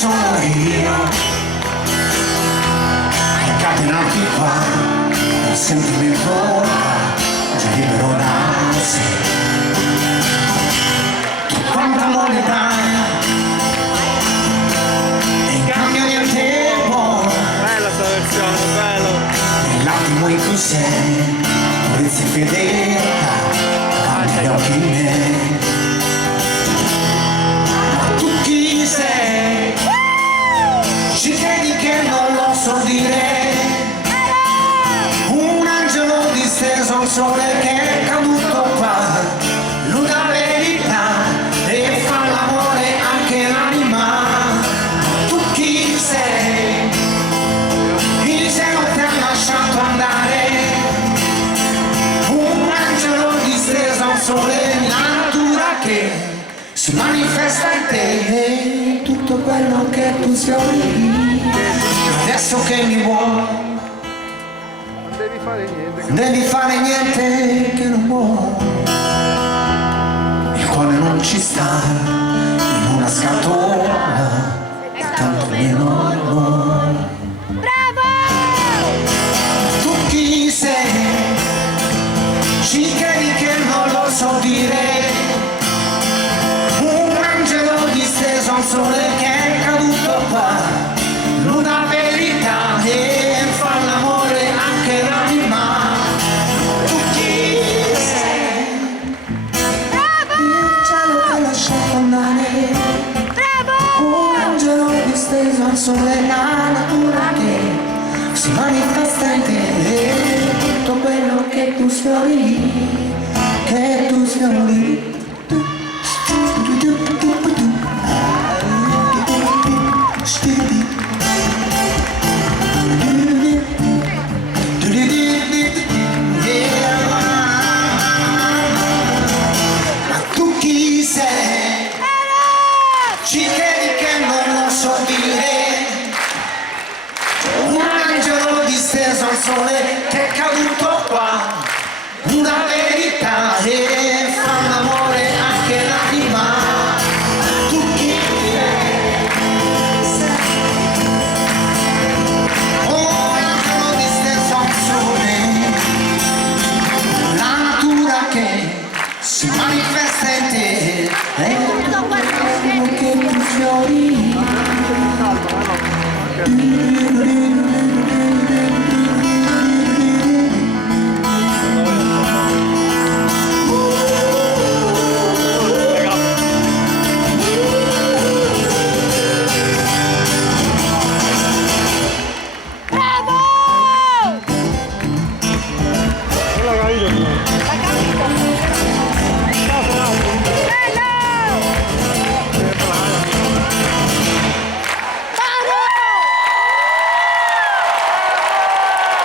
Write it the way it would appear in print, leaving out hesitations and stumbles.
sono io, incatenati qua, un sentimento già libero da sé. Tu quanta amore dai, e in cambio niente buono. Bella sta versione, bello. Nell'attimo in cui sei, purezza e fedeltà, davanti agli occhi miei. Ma tu chi sei? Ci credi che non lo so dire? Un angelo disteso al sole che è caduto qua, l'una verità e fa l'amore anche l'anima. Tu chi sei? Il cielo ti ha lasciato andare, un angelo disteso al sole, la natura che si manifesta in te, tutto quello che tu sfiori. Adesso che mi vuoi, Non devi fare niente. non devi fare niente che non vuoi. Il cuore non ci sta in una scatola, tanto meno il vuoi. Bravo! Tu chi sei? Ci credi che non lo so dire? Un angelo disteso al sole che è caduto qua, l'una verità e fa l'amore anche l'anima. Tu chi sei? Bravo! Il cielo che ha lasciato andare, Bravo! un angelo disteso al sole, la natura che si manifesta in te, tutto quello che tu sfiori, che tu sfiori. Ma tu chi sei? Ci credi che non lo so dire? Un angelo disteso al sole che è caduto qua, una verità e fa l'amore anche l'anima. Tu chi sei? Un angelo disteso al sole, la natura che si manifesta in te, è tutto quello che tu fiori.